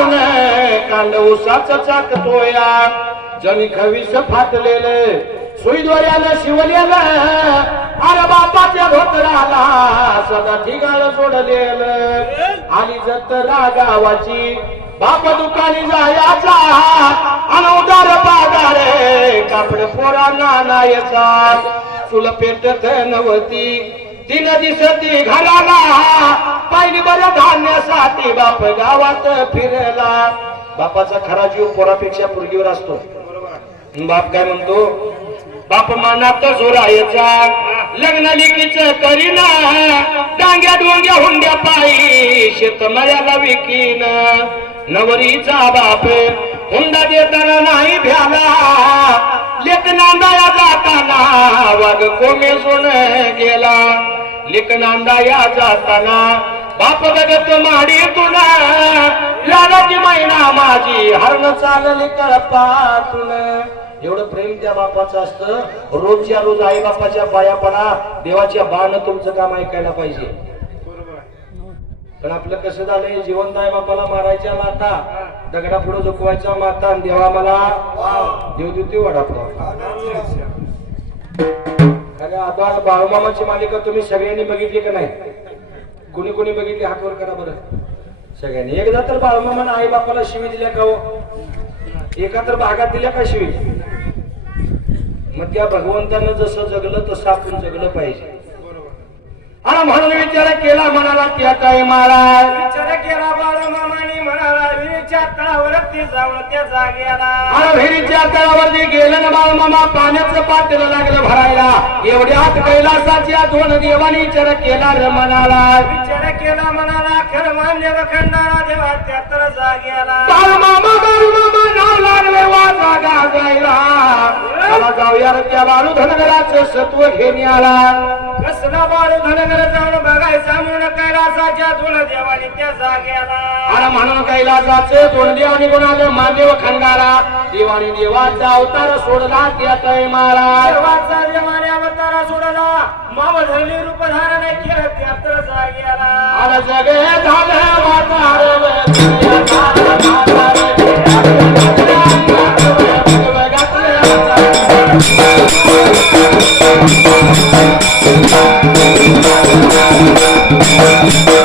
आणून कांड उसाच चाकतोया जनी खवीस फाटलेले सुईद्वाऱ्यानं शिवलेलं. अरे बापाच्या धोतराला सदा ठिकाण सोडलेलं. आली जत्रा गावाची बाप दुकानी जायचा. अनौदार बाजारे कापड पोरा नानायचा चुल पेटत नवती तीन दिसती घराला. पहिली बरं धान्यासाठी बाप गावात फिरला. बापाचा खरा जीव पोरापेक्षा पूर्वीवर असतो. बाप काय म्हणतो? बाप मानात जोरायचा. लग्न लिखीच करीना. डांग्या डोंग्या हुंड्या पायी शेतमयाला विकीन. नवरीचा बाप हुंडा देताना नाही भ्याला. लेक नांदाया जाताना वाघ कोमे सोन गेला. लेखनांदा या जाताना. बाप बघत माडी तुला. लालाची मैना माझी हरण चालली कळपातून. एवढं प्रेम त्या बापाचं असतं. रोजच्या रोज आई बापाच्या पाया पडा. देवाच्या बाण तुमचं काम ऐकायला पाहिजे. पण आपलं कसं झालंय? जिवंत आई बापाला मारायच्या माता दगडा पुढे झुकवायच्या माता आणि देवा मला देव देते वडापाव. अरे आता बाळूमामाची मालिका तुम्ही सगळ्यांनी बघितली का नाही? कुणी कुणी बघितली? हातवर करा बरं. सगळ्यांनी. एकदा तर बाळूमामानं आई बापाला शिवी दिल्या का हो? एका तर भागात दिल्या का शिवी? मग त्या भगवंतानं जसं जगलं तसं आपण जगलं पाहिजे. आणि म्हणून विचार केला म्हणाला त्या टायमाला विचार केला बाळूमामाने. विहिरीच्या तळावरती जाऊन त्या जागेला. आणि विहिरीच्या तळावरती गेलं ना बाळमामा पाण्याचं पातेलं लागलं भरायला. एवढ्यात कैलासाच्या दोन देवानी विचार केला रे म्हणाला विचार केला म्हणाला खरं मान्य खंडाळा देवा त्या तळ जागेला. बाळमामा बाळमामा नाव लागले वाजा गाजायला चला जाऊया रे त्या बाळू धनगराचं सत्व घेऊन आला कसला बाळू धनगर जाऊन कैलासाच्या दोन देवाने त्या जाग्याला आणि म्हणून कैलासाचे दोन देवाने गुणाले मानदेव खंडारा देवाने देवाचा अवतार सोडला त्या तय मारा देवाचा देवाने अवतार सोडला. माव धरली रूप धारण केलं त्या तर जाग्याला आणि जगे झालं माता Música